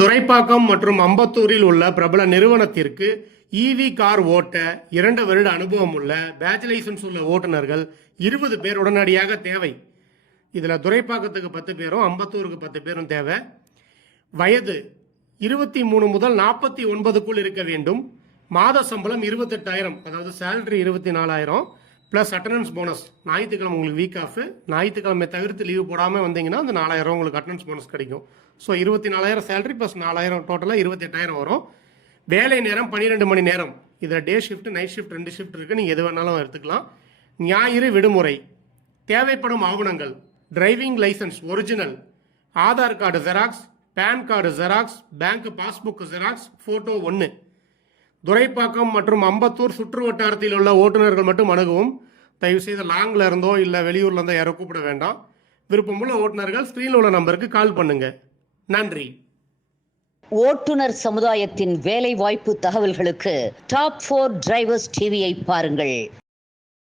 துரைப்பாக்கம் மற்றும் அம்பத்தூரில் உள்ள பிரபல நிறுவனத்திற்கு இவி கார் ஓட்ட 2 வருட அனுபவம் உள்ள பேட்ச் லைசன்ஸ் உள்ள ஓட்டுநர்கள் 20 பேர் உடனடியாக தேவை. இதில் துரைப்பாக்கத்துக்கு 10 பேரும் அம்பத்தூருக்கு 10 பேரும் தேவை. வயது 23 முதல் 49க்குள் இருக்க வேண்டும். மாத சம்பளம் 28,000, அதாவது சேலரி 24,000 ப்ளஸ் அட்டண்டன்ஸ் போனஸ். ஞாயிற்றுக்கிழமை உங்களுக்கு வீக் ஆஃப், ஞாயிற்றுக்கிழமை தவிர்த்து லீவு போடாமல் வந்தீங்கன்னா அந்த 4,000 உங்களுக்கு அட்டண்டன்ஸ் போனஸ் கிடைக்கும். ஸோ 24,000 சேலரி ப்ளஸ் 4,000 டோட்டலாக 28,000 வரும். வேலை நேரம் 12 மணி நேரம். இதில் day shift night shift 2 shift இருக்குது, நீங்கள் எது வேணாலும் எடுத்துக்கலாம். ஞாயிறு விடுமுறை. தேவைப்படும் ஆவணங்கள்: driving licence original, Aadhaar card xerox, PAN card xerox, bank passbook xerox, photo 1. Thoraipakkam மற்றும் அம்பத்தூர் சுற்று வட்டாரத்தில் உள்ள ஓட்டுநர்கள் மட்டும் அணுகவும். தயவுசெய்து லாங்கில் இருந்தோ இல்லை வெளியூரில் இருந்தோ யாரும் கூப்பிட வேண்டாம். விருப்பமுள்ள ஓட்டுநர்கள் ஸ்க்ரீனில் உள்ள நம்பருக்கு கால் பண்ணுங்க. நன்றி. ஓட்டுநர் சமுதாயத்தின் வேலை வாய்ப்பு தகவல்களுக்கு டாப் 4 டிரைவர்ஸ் டிவியை பாருங்கள்.